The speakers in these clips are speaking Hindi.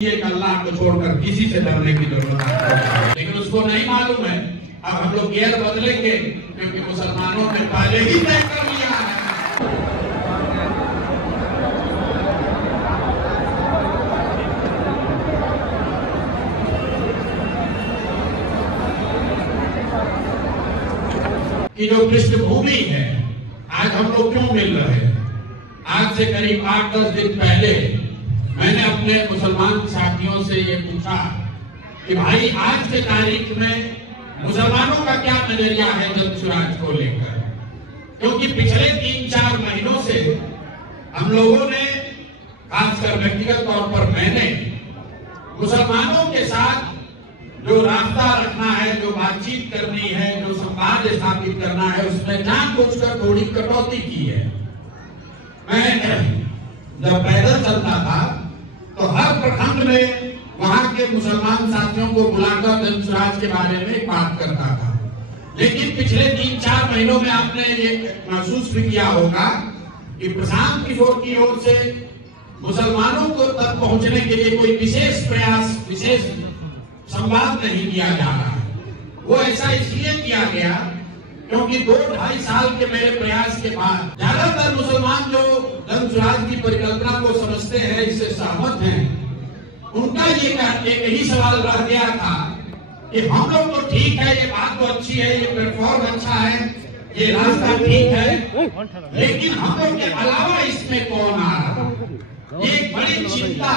एक अल्लाह को छोड़कर किसी से डरने की जरूरत नहीं, लेकिन उसको नहीं मालूम है। अब हम लोग गियर बदलेंगे क्योंकि मुसलमानों ने पहले ही तय कर लिया है। कि जो पृष्ठभूमि है, आज हम लोग क्यों मिल रहे हैं। आज से करीब 8-10 दिन पहले मैंने अपने मुसलमान साथियों से ये पूछा कि भाई आज के तारीख में मुसलमानों का क्या नजरिया है जनसुराज को लेकर, क्योंकि पिछले 3-4 महीनों से हम लोगों ने, खासकर व्यक्तिगत तौर पर मैंने, मुसलमानों के साथ जो रास्ता रखना है, जो बातचीत करनी है, जो संवाद स्थापित करना है, उसमें जानबूझकर थोड़ी कटौती की है। मैं जब पैदल चलता था तो हर प्रखंड में वहां के मुसलमान साथियों को बुलाकर जनसुराज के बारे में बात करता था। लेकिन पिछले 3-4 महीनों में आपने ये महसूस भी किया होगा कि प्रशांत किशोर की ओर से मुसलमानों को तक पहुंचने के लिए कोई विशेष प्रयास, विशेष संवाद नहीं किया जा रहा है। वो ऐसा इसलिए किया गया क्योंकि 2-2.5 साल के मेरे प्रयास के बाद ज्यादातर मुसलमान जो जनसुराज की परिकल्पना को समझते हैं, इससे सहमत हैं, उनका ये एक ही सवाल रह गया था कि हम लोग तो ठीक है, ये बात तो अच्छी है, ये प्लेटफॉर्म अच्छा है, ये रास्ता ठीक है, लेकिन हम लोग के अलावा इसमें कौन आ रहा। ये एक बड़ी चिंता,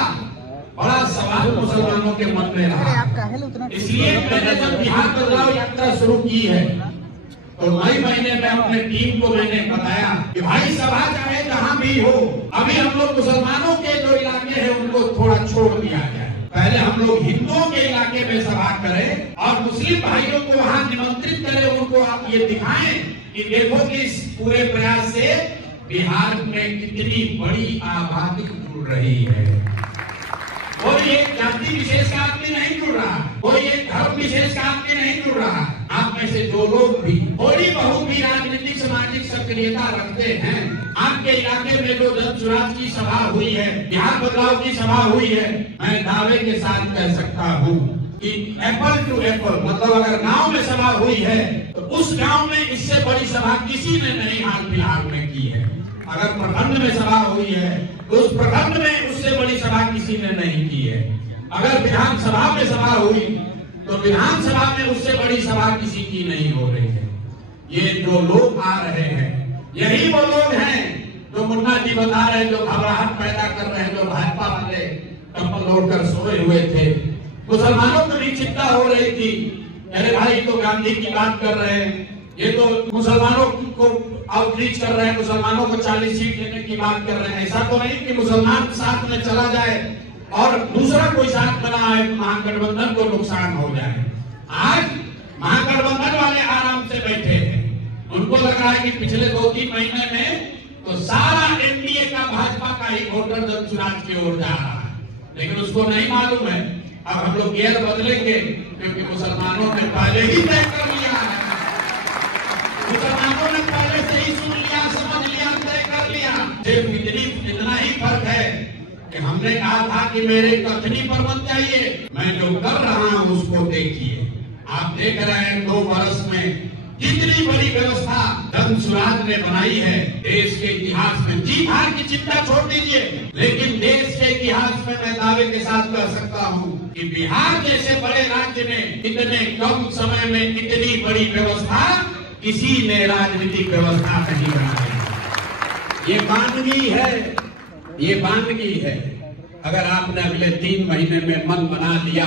बड़ा सवाल मुसलमानों के मन में रहा। इसलिए मैंने जब बिहार बदलाव यात्रा शुरू की है तो मई महीने में अपने टीम को मैंने बताया कि भाई सभा चाहे जहां भी हो, अभी हम लोग मुसलमानों के जो इलाके हैं उनको थोड़ा छोड़ दिया जाए। पहले हम लोग हिंदुओं के इलाके में सभा करें और मुस्लिम भाइयों को वहां निमंत्रित करें, उनको आप ये दिखाएं कि देखो कि इस पूरे प्रयास से बिहार में कितनी बड़ी आबादी जुड़ रही है। कोई एक जाति विशेष का आदमी नहीं जुड़ रहा, कोई एक धर्म विशेष का आदमी नहीं जुड़ रहा। आप में से जो लोग भी थोड़ी बहुत भी राजनीतिक सामाजिक सक्रियता रखते हैं, आपके इलाके में जो जनसुराज की सभा हुई है, बिहार बदलाव की सभा हुई है, मैं दावे के साथ कह सकता हूँ कि एप्पल टू एप्पल, मतलब अगर गांव में सभा हुई है तो उस गांव में इससे बड़ी सभा किसी ने नहीं हाल फिलहाल में की है। अगर प्रखंड में सभा हुई है तो उस प्रखंड में उससे बड़ी सभा किसी ने नहीं की है। अगर विधानसभा में सभा हुई तो विधानसभा में उससे बड़ी सभा किसी की नहीं हो रही है। ये जो लोग आ रहे हैं, यही वो लोग हैं जो मुन्ना जी बता रहे, जो घबराहट पैदा कर रहे हैं, जो भाजपा वाले कंबल ओढ़कर सोए हुए थे। मुसलमानों को भी चिंता हो रही थी, अरे भाई तो गांधी की बात कर रहे हैं, ये तो मुसलमानों को आउटरीच कर रहे हैं, मुसलमानों को 40 सीट लेने की बात कर रहे हैं। ऐसा तो नहीं कि मुसलमान साथ में चला जाए और दूसरा कोई साथ बना है, महागठबंधन को नुकसान हो जाए। आज महागठबंधन वाले आराम से बैठे हैं, उनको लग रहा है कि पिछले 2-3 महीने में तो सारा एनडीए का, भाजपा का ही वोटर जनसुराज की ओर जा रहा है, लेकिन उसको नहीं मालूम है। अब हम लोग गियर बदलेंगे क्योंकि मुसलमानों ने पहले ही तय कर लिया है। मुसलमानों ने पहले से ही सुन लिया, समझ लिया, तय कर लिया। सिर्फ इतना ही फर्क है कि हमने कहा था कि मेरे कथनी पर मत जाइए, मैं जो कर रहा हूं उसको देखिए। आप देख रहे हैं 2 वर्ष में कितनी बड़ी व्यवस्था जनसुराज ने बनाई है देश के इतिहास में। जीत हार की चिंता छोड़ दीजिए, लेकिन देश के इतिहास में मैं दावे के साथ कह सकता हूं कि बिहार जैसे बड़े राज्य में इतने कम समय में इतनी बड़ी व्यवस्था किसी ने राजनीतिक व्यवस्था नहीं बनाई। ये वानगी है, ये वानगी है। अगर आपने अगले 3 महीने में मन बना लिया,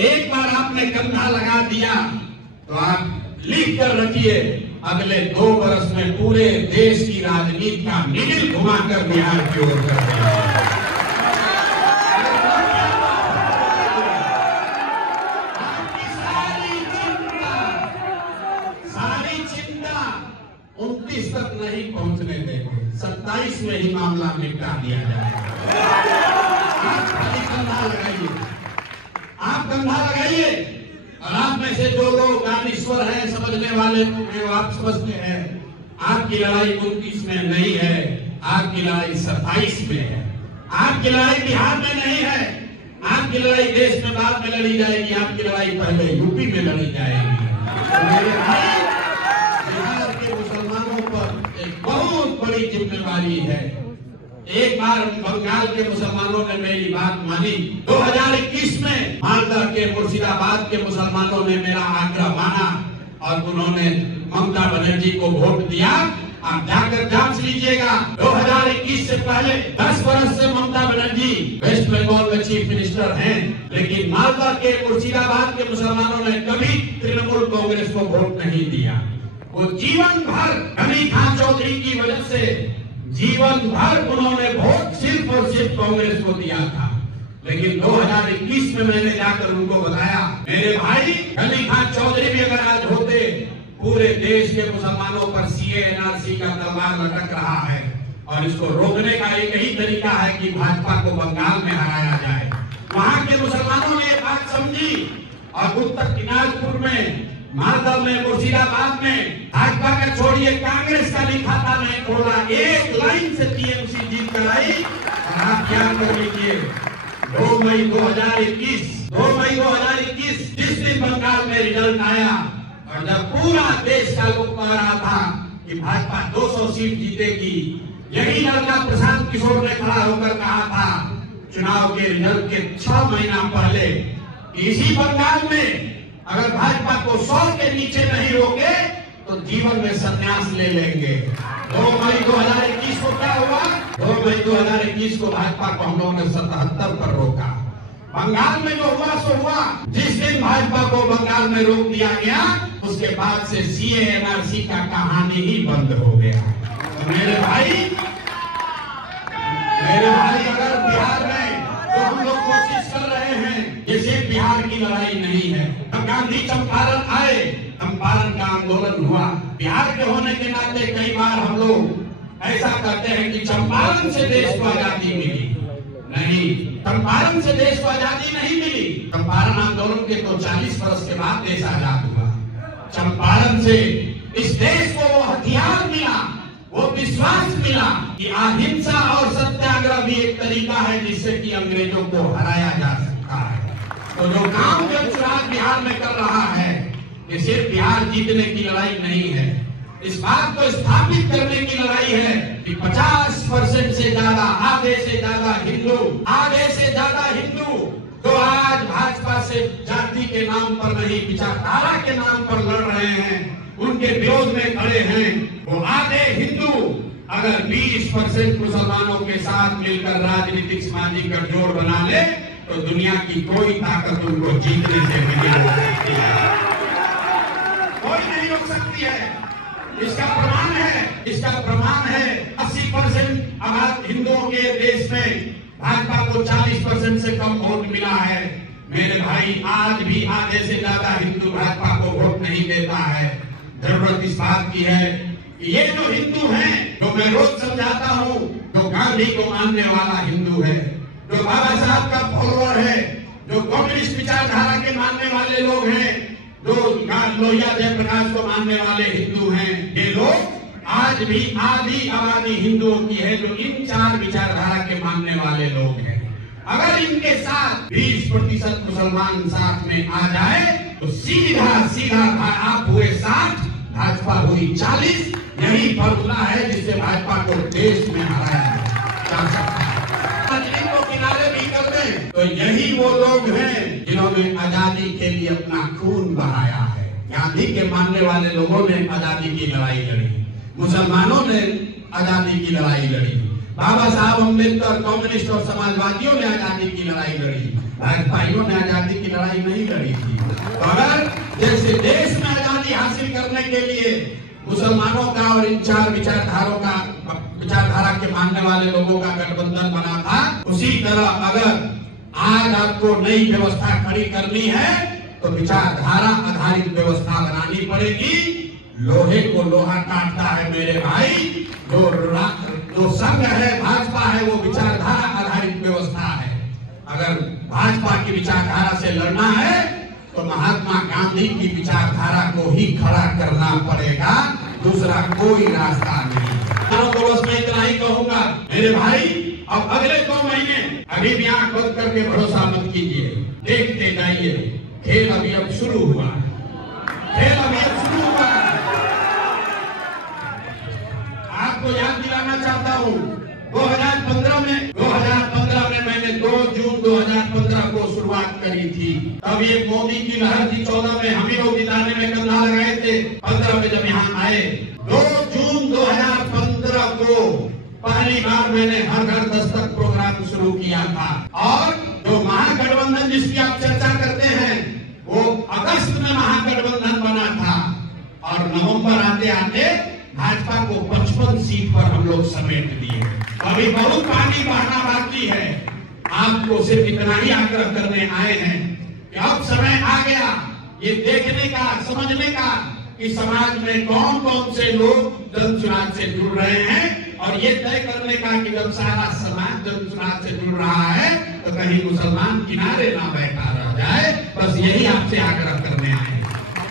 एक बार आपने कंधा लगा दिया, तो आप लिख कर रखिए, अगले 2 वर्ष में पूरे देश की राजनीति का निडिल घुमाकर बिहार की ओर कर देंगे। सारी चिंता 29 तक नहीं पहुंचने देंगे, 27 में ही मामला निपटा दिया जाएगा। आप खाली कंधा लगाइए, आप कंधा लगाइए। और आप में से जो लोग ज्ञानेश्वर हैं, समझने वाले हैं, आप समझते हैं आपकी लड़ाई 29 में नहीं है, आपकी लड़ाई 27 में है। आपकी लड़ाई बिहार में नहीं है, बिहार की लड़ाई देश में बाद में लड़ी जाएगी, आपकी लड़ाई पहले यूपी में लड़ी जाएगी। तो मेरे भाई, बिहार के मुसलमानों पर एक बहुत बड़ी जिम्मेवारी है। एक बार बंगाल के मुसलमानों ने मेरी बात मानी। 2021 में मालदा के मुर्शिदाबाद के मुसलमानों ने मेरा आग्रह माना और उन्होंने ममता बनर्जी को वोट दिया। आप जाकर जांच लीजिएगा, 2021 से पहले 10 वर्ष से ममता बनर्जी वेस्ट बंगाल में चीफ मिनिस्टर हैं, लेकिन मालदा के मुर्शिदाबाद के मुसलमानों ने कभी तृणमूल कांग्रेस को वोट नहीं दिया। वो जीवन भर गनी खान चौधरी की वजह से जीवन भर उन्होंने वोट सिर्फ और सिर्फ कांग्रेस को दिया था। लेकिन 2021 में मैंने जाकर उनको बताया, मेरे भाई गनी खान चौधरी भी अगर आज होते, पूरे देश के मुसलमानों पर सीए एनआरसी का तलवार लटक रहा है और इसको रोकने का एक ही तरीका है कि भाजपा को बंगाल में हराया जाए। वहां के मुसलमानों ने ये बात समझी और उत्तर दिनाजपुर में, मालदा में, मुर्शिदाबाद में भाजपा का छोड़िए कांग्रेस का भी खाता नहीं खोला, एक लाइन से टीएमसी जीत कर आई। और आप क्या कर लीजिए, 2 मई 2021 जिस दिन बंगाल में रिजल्ट आया और जब पूरा देश का लोग कह रहा था कि भाजपा 200 सीट जीतेगी, यही लड़का प्रशांत किशोर ने खड़ा होकर कहा था चुनाव के रिजल्ट के 6 महीना पहले, इसी बंगाल में अगर भाजपा को 100 के नीचे नहीं रोके तो जीवन में संन्यास ले लेंगे। 2 मई 2021 को क्या हुआ? 2 मई 2021 को भाजपा को हम लोगों ने 77 पर रोका। बंगाल में जो हुआ सो हुआ। जिस दिन भाजपा को बंगाल में रोक दिया गया, उसके बाद से सीए एनआरसी का कहानी ही बंद हो गया। तो मेरे भाई अगर बिहार में तो हम लोग कोशिश कर रहे हैं, जैसे बिहार की लड़ाई नहीं है। गांधी चंपारण आए, चंपारण का आंदोलन हुआ। बिहार के होने के नाते कई बार हम लोग ऐसा कहते हैं कि चंपारण से देश को आजादी मिली। नहीं, चंपारण से देश को आजादी नहीं मिली। चंपारण आंदोलन के तो 40 वर्ष के बाद देश आजाद हुआ। चंपारण से इस देश को वो हथियार मिला, वो विश्वास मिला कि अहिंसा और सत्याग्रह भी एक तरीका है जिससे कि अंग्रेजों को हराया जा सकता है। तो जो काम जब चुनाव बिहार में कर रहा है, ये सिर्फ बिहार जीतने की लड़ाई नहीं है, इस बात को स्थापित करने की लड़ाई है कि 50% से ज्यादा, आधे से ज्यादा हिंदू तो आज भाजपा से जाति के नाम पर नहीं, विचारधारा के नाम पर लड़ रहे हैं, उनके विरोध में खड़े हैं। वो आधे हिंदू अगर 20% मुसलमानों के साथ मिलकर राजनीतिक सामाजिक गठजोड़ बना ले तो दुनिया की कोई ताकत उनको जीतने से नहीं रोक सकती है, कोई नहीं रोक सकती है। इसका प्रमाण है 80% आबादी हिंदुओं के देश में भाजपा को 40% से कम वोट मिला है। मेरे भाई आज भी आधे से ज्यादा हिंदू भाजपा को वोट नहीं देता है। जरूरत इस बात की है कि ये जो हिंदू हैं, जो मैं रोज समझाता हूँ, जो गांधी को मानने वाला हिंदू है, जो बाबा साहब का फॉलोअर है, जो कम्युनिस्ट विचारधारा के मानने वाले लोग हैं, जो लोहिया जयप्रकाश को मानने वाले हिंदू हैं, ये लोग आज भी आधी आबादी हिंदुओं की है जो इन 4 विचारधारा के मानने वाले लोग हैं। अगर इनके साथ 20% मुसलमान साथ में आ जाए तो सीधा आप हुए 60, भाजपा हुई 40। यही फॉर्मूला है जिससे भाजपा को देश में हराया जा सकता है। को किनारे भी कर दें तो यही वो लोग हैं जिन्होंने आजादी के लिए अपना खून बहाया है। गांधी के मानने वाले लोगों ने आजादी की लड़ाई लड़ी, मुसलमानों ने आजादी की लड़ाई लड़ी, बाबा साहब अम्बेडकर, कम्युनिस्ट और समाजवादियों ने आजादी की लड़ाई लड़ी, भाजपाइयों ने आजादी की लड़ाई नहीं लड़ी थी। तो अगर जैसे देश में आजादी हासिल करने के लिए मुसलमानों का और इन 4 विचारधारा के मानने वाले लोगों का गठबंधन बना था, उसी तरह अगर आज आपको नई व्यवस्था खड़ी करनी है तो विचारधारा आधारित व्यवस्था बनानी पड़ेगी। लोहे को लोहा काटता है मेरे भाई। जो संघ है, भाजपा है, वो विचारधारा आधारित व्यवस्था है। अगर भाजपा की विचारधारा से लड़ना है तो महात्मा गांधी की विचारधारा को ही खड़ा करना पड़ेगा, दूसरा कोई रास्ता नहीं। बस मैं इतना ही कहूंगा मेरे भाई, अब अगले 2 महीने अभी भी आंख बंद करके भरोसा मत कीजिए, देखते जाइए। खेल अभी अब शुरू हुआ, खेल अभी अब शुरू हुआ। आपको याद दिलाना चाहता हूँ 2015 में मैंने 2 जून 2015 को शुरुआत करी थी। तब ये मोदी की लहर थी। 14 में हम ही लोग जिताने में कंधा लगाए थे। 15 में जब यहाँ आए 2 जून 2015 को पहली बार मैंने हर घर दस्तक प्रोग्राम शुरू किया था। और जो महागठबंधन जिसकी आप चर्चा करते हैं वो अगस्त में महागठबंधन बना था और नवंबर आते आते भाजपा को 55 सीट पर हम लोग समेट दिए। अभी बहुत पानी बहना बाकी है। आपको सिर्फ इतना ही आग्रह करने आए हैं कि अब समय आ गया ये देखने का, समझने का कि समाज में कौन कौन से लोग जनसुराज से जुड़ रहे हैं और ये तय करने का कि जब सारा समाज जनसुराज से जुड़ रहा है तो कहीं मुसलमान किनारे ना बैठा रह जाए। बस यही आपसे आग्रह करने आए हैं।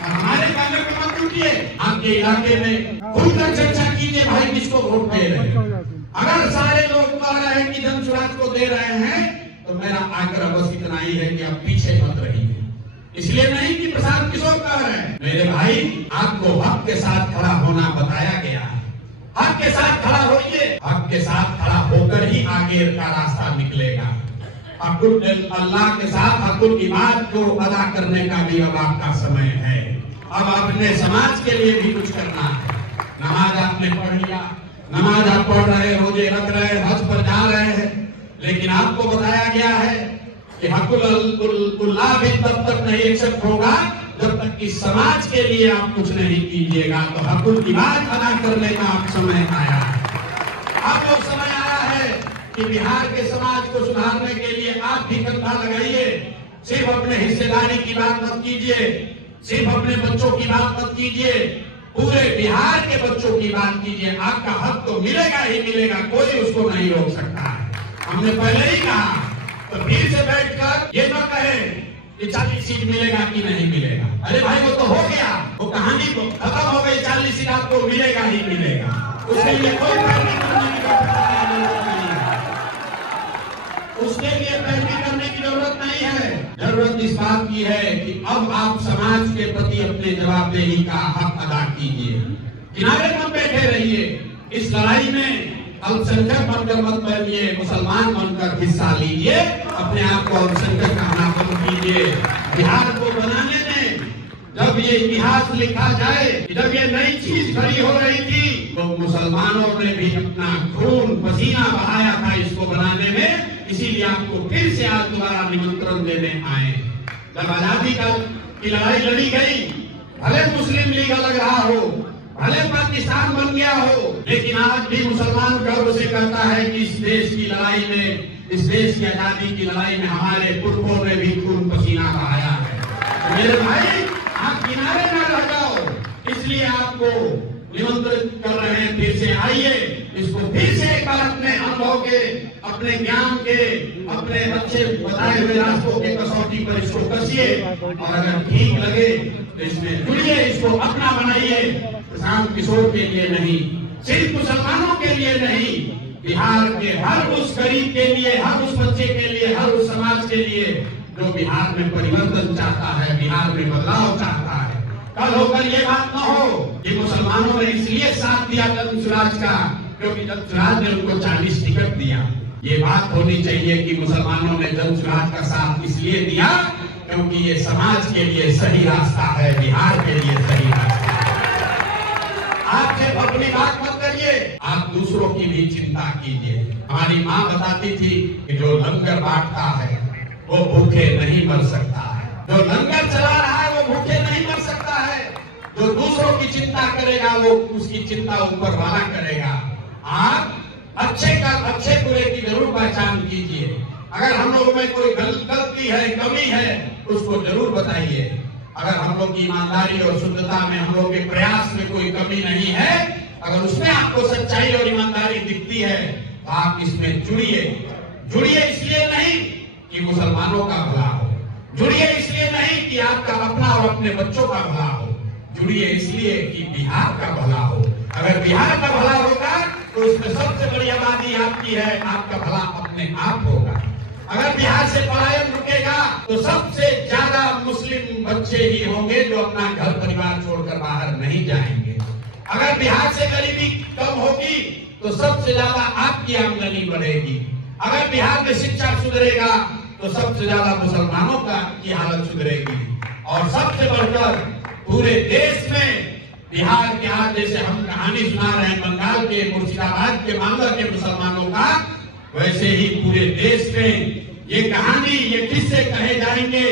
हमारे गाने को मत टूटिए। आपके इलाके में खुलकर चर्चा कीजिए भाई किसको वोट दे रहे हैं। अगर सारे लोग कह रहे हैं कि जनसुराज को दे रहे हैं तो मेरा आग्रह बस इतना ही है कि आप पीछे मत रहिए। इसलिए नहीं कि प्रशांत किशोर कह रहे हैं, मेरे भाई आपको हक के साथ खड़ा होना बताया गया है। हक के साथ खड़ा होइए, हक के साथ खड़ा होकर ही आगे का रास्ता निकलेगा। अल्लाह के साथ हकुल इबाद को अदा करने का भी अब आपका समय है। अब अपने समाज के लिए भी कुछ करना है। नमाज आपने पढ़ लिया, नमाज आप पढ़ रहे, रोजे रख रहे, हज पर जा रहे हैं, लेकिन आपको बताया गया है कि हकुल्लाह भी तब तक नहीं एक्सेप्ट होगा जब तक कि समाज के लिए आप कुछ नहीं कीजिएगा। तो हकुल इबाद अदा करने का आप समय आया है। अब वो समय आया है कि बिहार के समाज को सुधारने के लिए आप भी कंधा लगाइए। सिर्फ अपने हिस्सेदारी की बात मत कीजिए, सिर्फ अपने बच्चों की बात मत कीजिए, पूरे बिहार के बच्चों की बात कीजिए। आपका हक तो मिलेगा ही मिलेगा, कोई उसको नहीं रोक सकता है। हमने पहले ही कहा, तो फिर से बैठकर ये न कहे कि 40 सीट मिलेगा कि नहीं मिलेगा। अरे भाई वो तो हो गया, वो कहानी खत्म हो गई। 40 सीट आपको मिलेगा ही मिलेगा, उसके लिए कोई पैरवी करने की जरूरत नहीं है। जरूरत इस बात की है कि अब आप समाज के प्रति अपने जवाबदेही का हक अदा कीजिए। किनारे पर बैठे रहिए। इस लड़ाई में अल्पसंख्यक बनकर मत बनिए, मुसलमान बनकर हिस्सा लीजिए। अपने आप को अल्पसंख्यक कहना बंद कीजिए। बिहार को बनाने में जब ये इतिहास लिखा जाए, जब ये नई चीज खड़ी हो रही थी तो मुसलमानों ने भी अपना खून पसीना बहाया था इसको बनाने में। इसीलिए आपको फिर से आज दोबारा निमंत्रण देने आए। जब आजादी की लड़ाई लड़ी गई, भले मुस्लिम लीग अलग रहा हो, भले पाकिस्तान बन गया हो, लेकिन आज भी मुसलमान गर्व से कहता है कि इस देश की लड़ाई में, इस देश की आजादी की लड़ाई में हमारे पुरखों ने भी खून पसीना बहाया है। तो मेरे भाई आप किनारे न रह जाओ। इसलिए आपको निमंत्रित कर रहे हैं, फिर से आइए। इसको फिर से एक बार अपने अनुभव के, अपने ज्ञान के, अपने अच्छे बताए हुए रास्तों के कसौटी पर इसको कसिए और अगर ठीक लगे तो इसमें जुड़िए, इसको अपना बनाइए। प्रशांत किशोर के लिए नहीं, सिर्फ मुसलमानों के लिए नहीं, बिहार के हर उस गरीब के लिए, हर उस बच्चे के लिए, हर उस समाज के लिए जो बिहार में परिवर्तन चाहता है, बिहार में बदलाव चाहता है। कल होकर ये बात न हो कि मुसलमानों ने इसलिए साथ दिया जनसुराज का क्योंकि जनसुराज ने उनको 40 टिकट दिया। ये बात होनी चाहिए कि मुसलमानों ने जनसुराज का साथ इसलिए दिया क्योंकि ये समाज के लिए सही रास्ता है, बिहार के लिए सही रास्ता है। आप सिर्फ अपनी बात मत करिए, आप दूसरों की भी चिंता कीजिए। हमारी माँ बताती थी कि जो लंगर बांटता है वो भूखे नहीं मर सकता है, जो लंगर चला रहा है वो भूखे नहीं मर सकता है, जो दूसरों की चिंता करेगा वो उसकी चिंता ऊपर वाला करेगा। आप अच्छे बुरे की जरूर पहचान कीजिए। अगर हम लोगों में कोई गलती है, कमी है, उसको जरूर बताइए। अगर हम लोग की ईमानदारी और शुद्धता में, हम लोग के प्रयास में कोई कमी नहीं है, अगर उसमें आपको सच्चाई और ईमानदारी दिखती है तो आप इसमें जुड़िए। जुड़िए इसलिए नहीं कि मुसलमानों का भला हो, जुड़िए इसलिए नहीं कि आपका अपना और अपने बच्चों का भला हो, जुड़िए इसलिए कि बिहार का भला हो। अगर बिहार का भला होगा तो इसमें सबसे बड़ी आबादी आपकी है, आपका भला अपने आप होगा। अगर बिहार से पलायन रुकेगा तो सबसे ज्यादा मुस्लिम बच्चे ही होंगे जो अपना घर परिवार छोड़कर बाहर नहीं जाएंगे। अगर बिहार से गरीबी कम होगी तो सबसे ज्यादा आपकी आमदनी बढ़ेगी। अगर बिहार में शिक्षा सुधरेगा तो सबसे ज्यादा मुसलमानों की हालत सुधरेगी। और सबसे बढ़कर पूरे देश में बिहार के आज जैसे हम कहानी सुना रहे हैं बंगाल के मुर्शिदाबाद के मामला के मुसलमानों का, वैसे ही पूरे देश में ये कहानी ये किस्से कहे जाएंगे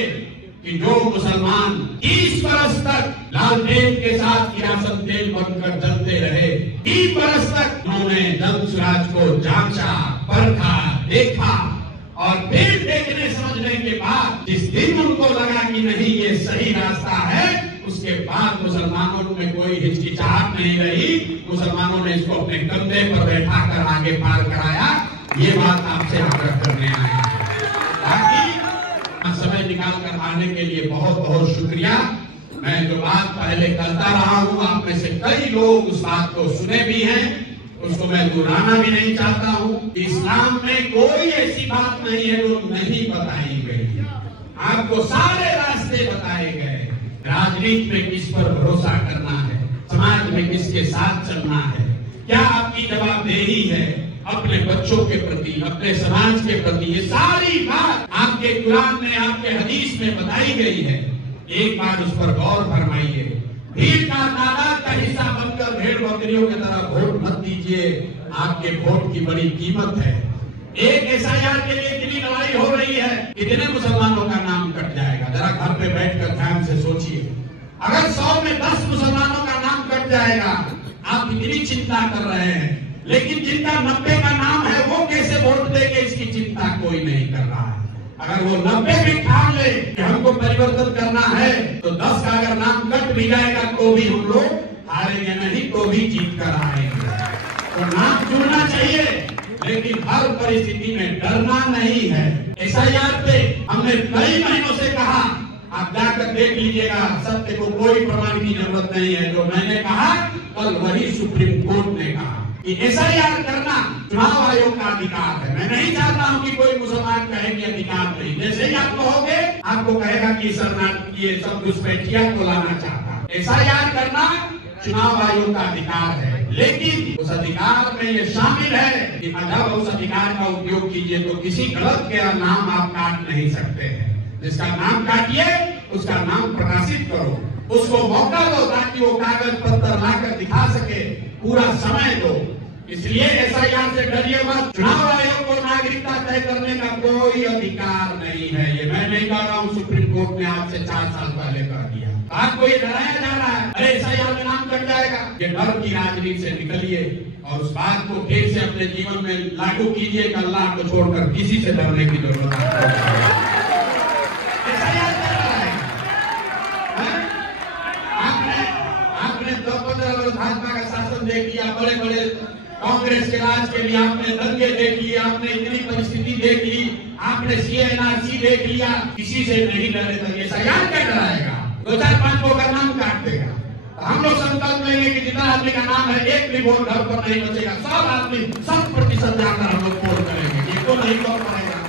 कि जो मुसलमान 30 बरस तक लालटेन के साथ किरासन तेल बनकर जलते रहे, 30 बरस तक उन्होंने धर्मराज को जांचा, परखा, देखा और फिर देखने समझने के बाद जिस दिन उनको लगा कि नहीं ये सही रास्ता है, उसके बाद मुसलमानों में कोई हिचकिचाहट नहीं रही। मुसलमानों ने इसको अपने कंधे पर बैठाकर आगे पार कराया। ये बात आपसे आग्रह करने आए। बाकी समय निकाल कर आने के लिए बहुत बहुत शुक्रिया। मैं जो बात पहले करता रहा हूँ, आप में से कई लोग उस बात को सुने भी हैं, उसको मैं दोहराना भी नहीं चाहता हूँ। इस्लाम में कोई ऐसी बात नहीं है जो नहीं बताई गई। आपको सारे रास्ते बताए गए। राजनीति में किस पर भरोसा करना है, समाज में किसके साथ चलना है, क्या आपकी जवाबदेही है अपने बच्चों के प्रति, अपने समाज के प्रति, ये सारी बात आपके कुरान में, आपके हदीस में बताई गई है। एक बार उस पर गौर फरमाइए। भीड़ का तादाद का हिस्सा बनकर भेड़ बकरियों की तरह वोट मत दीजिए। आपके वोट की बड़ी कीमत है। एक एसआईआर के लिए कितनी लड़ाई हो रही है, कितने मुसलमानों का नाम कट जाएगा, जरा घर पे बैठकर ध्यान से सोचिए। अगर 100 में 10 मुसलमानों का नाम कट जाएगा, आप कितनी चिंता कर रहे हैं। लेकिन जिनका 90 का नाम है वो कैसे वोट देंगे, इसकी चिंता कोई नहीं कर रहा है। अगर वो 90 में ठान ले कि हमको परिवर्तन करना है तो 10 का अगर नाम कट भी जाएगा तो भी हम लोग हारेंगे नहीं, तो भी जीत कर आएंगे। तो नाम जुड़ना चाहिए, लेकिन हर परिस्थिति में डरना नहीं है। एसआईआर पे हमने कई महीनों से कहा, आप जाकर देख लीजिएगा, सत्य को कोई प्रमाण की जरूरत नहीं है। जो मैंने कहा कल वही सुप्रीम कोर्ट ने कहा कि एसआईआर करना चुनाव आयोग का अधिकार है। मैं नहीं चाहता हूं कि कोई मुसलमान कहे कि अधिकार नहीं। जैसे ही आप कहोगे आपको कहेगा कि ये सब घुसपैठिया को लाना चाहता। एसआईआर करना चुनाव आयोग का अधिकार है, लेकिन उस अधिकार में ये शामिल है कि जब उस अधिकार का उपयोग कीजिए तो किसी गलत के नाम आप काट नहीं सकते हैं। जिसका नाम काटिए उसका नाम प्रकाशित करो, उसको मौका दो ताकि वो कागज पत्र लाकर दिखा सके, पूरा समय दो। इसलिए एसआईआर से डरिए मत। चुनाव आयोग को नागरिकता तय करने का कोई अधिकार नहीं है। ये मैं नहीं कह रहा हूँ, सुप्रीम कोर्ट ने आज से 4 साल पहले कर दिया। आपको ये डराया जा रहा है, अरे एसआईआर में नाम कट जाएगा। ये डर की राजनीति से निकलिए और उस बात को फिर से अपने जीवन में लागू कीजिए कि अल्लाह को छोड़कर किसी से डरने की जरूरत नहीं। आपने 10-15 वर्ष भाजपा का शासन देख लिया, बड़े बड़े कांग्रेस के राज के लिए आपने दंगे देख लिए, आपने इतनी परिस्थिति देख ली, आपने सीएनआरसी देख लिया। किसी से नहीं डरे तो एसआईआर क्या डराएगा? 2-4-5 लोगों का नाम काट देगा। तो हम लोग संकल्प लेंगे कि जितना आदमी का नाम है एक भी वोट घर पर नहीं बचेगा। 100% जाकर हम लोग वोट करेंगे, ये तो नहीं कर पाएगा।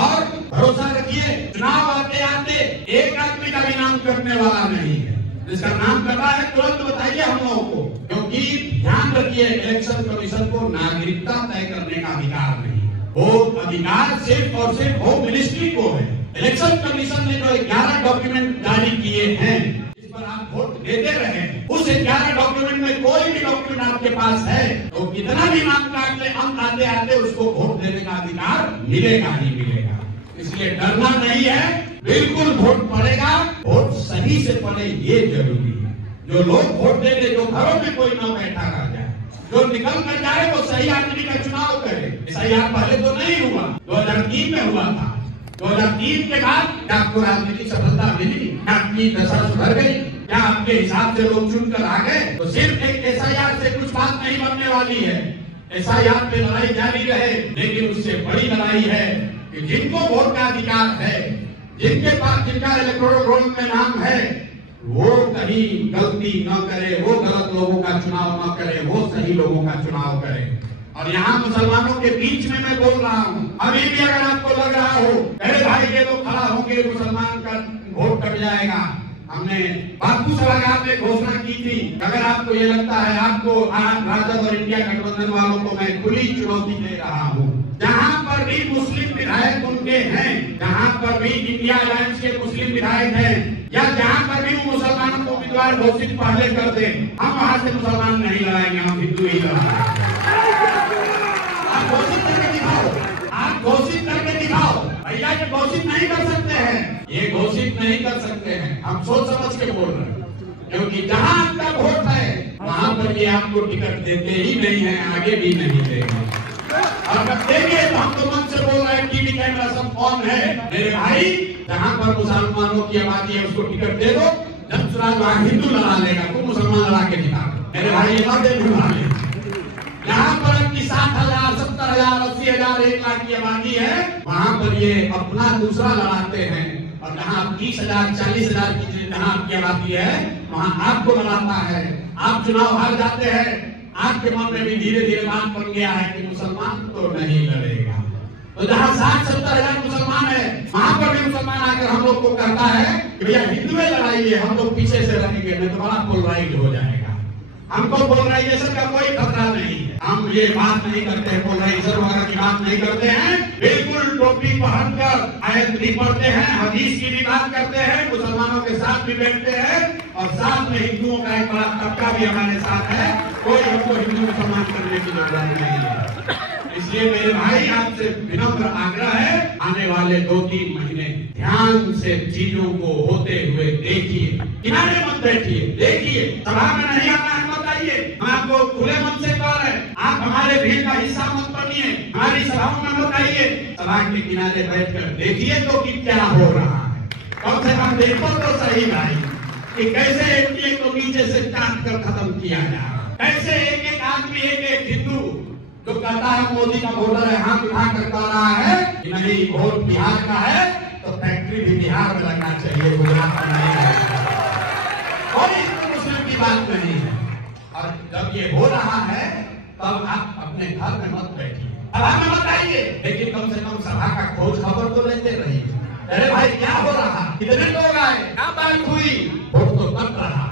और भरोसा रखिए, चुनाव आते आते एक आदमी का भी नाम कटने वाला नहीं है। जिसका नाम कटा है तुरंत बताइए हम लोगों को, क्योंकि ध्यान रखिए इलेक्शन कमीशन को नागरिकता तय करने का अधिकार नहीं, वो अधिकार सिर्फ और सिर्फ होम मिनिस्ट्री को है। इलेक्शन कमीशन ने जो 11 डॉक्यूमेंट जारी किए हैं जिस पर आप वोट देते रहे, उस 11 डॉक्यूमेंट में कोई भी डॉक्यूमेंट आपके पास है तो कितना भी नाम काट ले, अंत आते आते उसको वोट देने का अधिकार मिलेगा ही मिलेगा। इसलिए डरना नहीं है, बिल्कुल वोट पड़ेगा, वोट सही से पड़े ये जरूरी है। जो लोग वोट दे दे, जो घरों में कोई ना बैठा रह जाए, जो निकल कर जाए वो सही आदमी का चुनाव करे। एसआईआर पहले तो नहीं हुआ, 2003 में हुआ था। 2003 के बाद क्या आपको राजनीतिक सफलता मिली? क्या आपकी दशा सुधर गई? क्या आपके हिसाब से लोग चुनकर आ गए? तो सिर्फ एक एसआईआर से कुछ बात नहीं बनने वाली है। एसआईआर पे लड़ाई जारी रहे, लेकिन उससे बड़ी लड़ाई है कि जिनको वोट का अधिकार है, जिनके पास जिनका इलेक्टोरल रोल में नाम है, वो कहीं गलती न करे, वो गलत लोगों का चुनाव न करे, वो सही लोगों का चुनाव करे। और यहाँ मुसलमानों के बीच में मैं बोल रहा हूँ। अभी भी अगर आपको लग रहा हो अरे भाई ये लोग खड़ा होंगे मुसलमान का वोट कट जाएगा, हमने बापू सभागार में घोषणा की थी। अगर आपको ये लगता है, आपको राजद और इंडिया गठबंधन वालों को मैं खुली चुनौती दे रहा हूँ, जहाँ पर भी मुस्लिम विधायक उनके हैं, जहाँ पर भी इंडिया अलायंस के मुस्लिम विधायक हैं, या जहाँ पर भी वो मुसलमानों को उम्मीदवार घोषित पहले कर दे, हम वहाँ से मुसलमान नहीं लड़ाएंगे, हम हिंदू ही लड़ाएंगे। आप घोषित करके दिखाओ, आप घोषित करके दिखाओ। भैया ये घोषित नहीं कर सकते हैं, ये घोषित नहीं कर सकते हैं। हम सोच समझ के बोल रहे हैं, क्योंकि जहाँ आपका वोट है वहाँ पर ये आपको टिकट देते ही नहीं है, आगे भी नहीं देंगे। और जब देंगे तो हम तो मन से बोल रहे हैं, टीवी कैमरा सब ऑन है। मेरे भाई जहाँ पर मुसलमानों की आबादी है उसको टिकट दे दो, जब चुनाव वहाँ हिंदू लड़ा लेगा, तो मुसलमान लड़ा के दिखा। मेरे भाई ये मत दे, यहाँ पर 60,000, 70,000, 80,000, 1 लाख की आबादी है, वहाँ पर ये अपना दूसरा लड़ाते हैं। और जहाँ 30,000, 40,000 की जहाँ आपकी आबादी है वहाँ आपको लड़ाता है। आप चुनाव हार जाते हैं, आपके मन में भी धीरे धीरे बात बन गया है कि मुसलमान तो नहीं लड़ेगा। तो जहाँ 60-70,000 मुसलमान है वहाँ पर भी मुसलमान आकर हम लोग को कहता है कि भैया हिंदू लड़ाइए, हम लोग पीछे से रहेंगे, नहीं तो बड़ा पोलराइज हो जाएगा। हमको पोलराइजेशन का कोई खतरा नहीं है, हम ये बात नहीं करते हैं, पोलराइजेशन वगैरह की बात नहीं करते हैं। बिल्कुल टोपी पहनकर आयत भी पढ़ते हैं, हदीस की भी बात करते हैं, मुसलमानों के साथ भी बैठते हैं, और साथ में हिंदुओं का एक बड़ा तबका भी हमारे साथ है। कोई हमको हिंदू मुसलमान करने की जरूरत नहीं है। इसलिए मेरे भाई आपसे विनम्र आग्रह है, आने वाले 2-3 महीने ध्यान से चीजों को होते हुए देखिए, किनारे मत बैठिए, देखिए। सभा में नहीं आना है मत आइए, हम आपको खुले मन से कह रहे हैं, आप हमारे भीड़ का हिस्सा मत बनिए, हमारी सभाओं में मत आइए, सभा के किनारे बैठकर देखिए तो कि क्या हो रहा है। कम से कम देखो तो सही भाई कि कैसे एनडीए को नीचे से काट कर खत्म किया जा रहा है, कैसे एक एक आदमी, एक एक हिंदू जो कहता है मोदी का वोटर है, हाथ उठा कर कह रहा है कि नहीं वोट बिहार का है तो फैक्ट्री भी बिहार में लगना चाहिए, गुजरात में नहीं है। कोई हिंदू मुस्लिम की बात नहीं है। और जब ये हो रहा है तब आप अपने घर में मत बैठिए, सभा में मत आइए, लेकिन कम से कम सभा का खोज खबर तो लेते रहिए। अरे भाई क्या हो रहा, कितने लोग आए, क्या बात हुई, वोट तो कट रहा।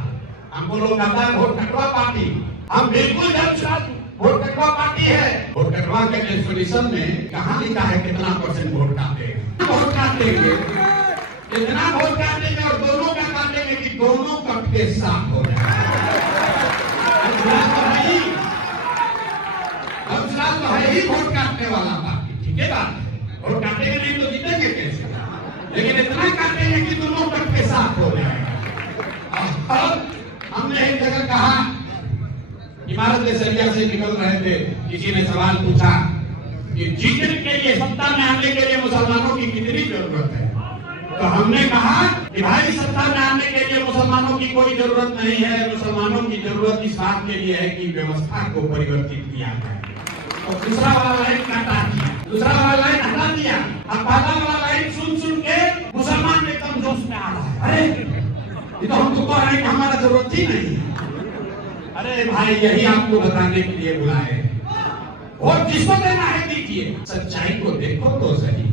हमको लोग कहता है वोट कटवा पार्टी, हम बिल्कुल जब वोट कटवा पार्टी है। वोट कटवा के डेफिनेशन में कहाँ लिखा है कितना % वोट काटेंगे, वोट काटेंगे, कितना वोट काटेंगे, और दोनों का काटेंगे कि दोनों कट के साफ हो जाए। तो है ही वोट काटने वाला पार्टी, ठीक है बात, वोट काटेंगे नहीं तो जीतेंगे कैसे, लेकिन इतना काटेंगे कि दोनों कट के साफ हो जाएगा। और हमने एक जगह कहा, इमारत के सरिया से निकल रहे थे, किसी ने सवाल पूछा कि जीतने के लिए, सत्ता में आने के लिए मुसलमानों की कितनी जरूरत है। तो हमने कहा कि भाई सत्ता में आने के लिए मुसलमानों की कोई जरूरत नहीं है, मुसलमानों की जरूरत इस बात के लिए है कि व्यवस्था को परिवर्तित किया जाए। तो दूसरा वाला लाइन काटा दिया, दूसरा वाला लाइन हटा दिया, अब पहला वाला लाइन सुन के मुसलमान एकदम जोश में आ रहा है, अरे ये तो हम तो कह रहे हैं कि हमारा जरूरत ही नहीं है। अरे भाई यही आपको बताने के लिए बुलाए, और जिसको देना है दीजिए, सच्चाई को देखो तो सही।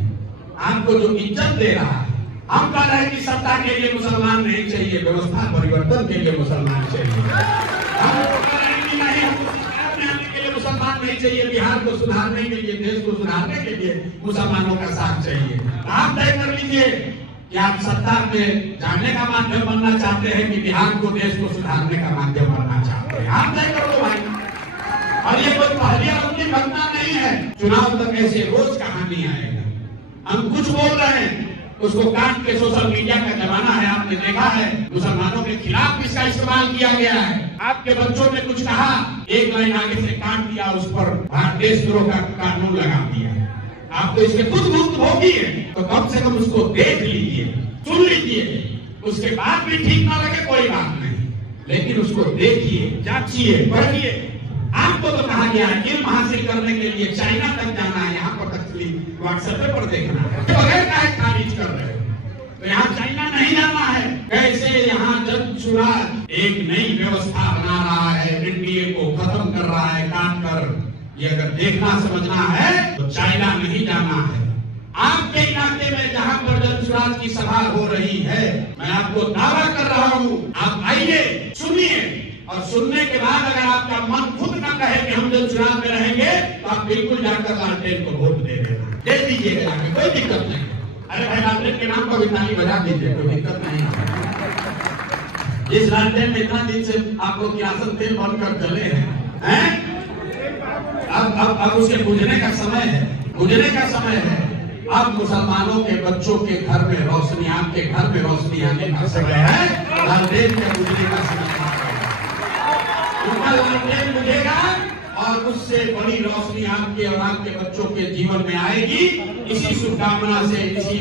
आपको जो इज्जत दे रहा है, हम कह रहे हैं कि सत्ता के लिए मुसलमान नहीं चाहिए, व्यवस्था परिवर्तन के लिए मुसलमान चाहिए। हम कह रहे हैं कि नहीं, हमको सरकार में आने के लिए मुसलमान नहीं चाहिए, बिहार को सुधारने के लिए, देश को सुधारने के लिए मुसलमानों का साथ चाहिए। आप तय कर लीजिए कि आप सत्ता में जाने का माध्यम बनना चाहते हैं कि बिहार को, देश को सुधारने का माध्यम बनना चाहते हैं, आप तय कर लो भाई। और ये कोई पहली और अंतिम घटना नहीं है, चुनाव तक ऐसे रोज कहानी आएगा। हम कुछ बोल रहे हैं, उसको काट के, सोशल मीडिया का जमाना है, आपने देखा है मुसलमानों के खिलाफ इसका इस्तेमाल किया गया है। आपके बच्चों ने कुछ कहा, एक लाइन आगे से काट दिया, उस पर देशद्रोह का कानून लगा दिया। आप तो इसके खुद भुक्तभोगी है, तो कम से कम उसको देख लीजिए, सुन लीजिए, उसके बाद भी ठीक ना लगे कोई बात नहीं, लेकिन उसको देखिए, जांचिए, पढ़िए। आपको तो कहा गया है इल्म हासिल करने के लिए चाइना तक जाना है, यहाँ पर तक व्हाट्सएप पर देखना है, बगैर काहे खारिज कर रहे हो। तो यहाँ चाइना नहीं जाना है। कैसे यहाँ जन चुनाव एक नई व्यवस्था बना रहा है, एनडीए को खत्म कर रहा है, काट कर ये अगर देखना समझना है तो चाइना नहीं जाना है। आपके इलाके में जहां पर जन स्वराज की सभा हो रही है, मैं आपको दावा कर रहा हूं, आप आइए, सुनिए, और सुनने के बाद अगर आपका मन खुद ना कहे कि हम जन स्वराज में रहेंगे, तो आप बिल्कुल जाकर लालटेन को वोट दे देना, दे दीजिएगा जाके, कोई दिक्कत नहीं। अरे भाई लालटेन के नाम पर भी ताली बजा दीजिए, कोई दिक्कत नहीं। इस लालटेन में इतना दिन से आप लोग किरासन तेल बनकर जले हैं, अब उसके बुझने का समय है, बुझने का समय है। अब मुसलमानों के बच्चों के घर में रोशनी, आपके घर में रोशनी आने का समय है, लालटेन के बुझने का समय है। उनका लालटेन बुझेगा और उससे बड़ी रोशनी आपके और आपके बच्चों के जीवन में आएगी। इसी शुभकामना से, इसी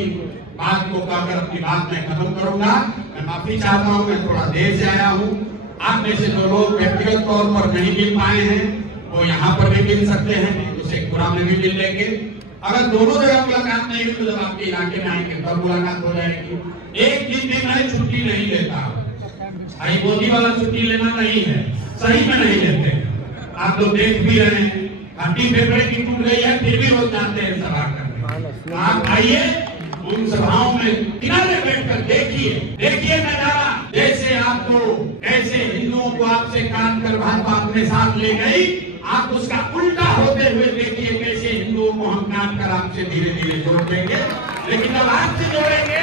बात को कहकर अपनी बात में खत्म करूंगा। मैं माफी चाहता हूं, मैं थोड़ा देर से आया हूं। आप में से जो लोग व्यक्तिगत तौर पर नहीं मिल पाए हैं, वो यहाँ पर भी मिल सकते हैं, तो शेखपुरा में भी मिल लेंगे। अगर दोनों जगह मुलाकात नहीं हुई तो जब आपके इलाके में आएंगे तब मुलाकात हो जाएगी। एक दिन भी मैं छुट्टी नहीं लेता, अरे मोदी वाला छुट्टी लेना नहीं है, सही में नहीं लेते। आप लोग देख भी रहे हैं, हड्डी फेफड़े की टूट गई है, फिर भी रोज जाते हैं सभा करने। आप आइए, उन सभाओं में किनारे बैठकर देखिए नजारा, जैसे आपको, कैसे हिंदुओं को आपसे काट कर भाजपा अपने साथ ले गई, आप उसका उल्टा होते हुए देखिए, कैसे हिंदुओं को हम काट कर आपसे धीरे धीरे जोड़ देंगे। लेकिन जब आपसे जोड़ेंगे,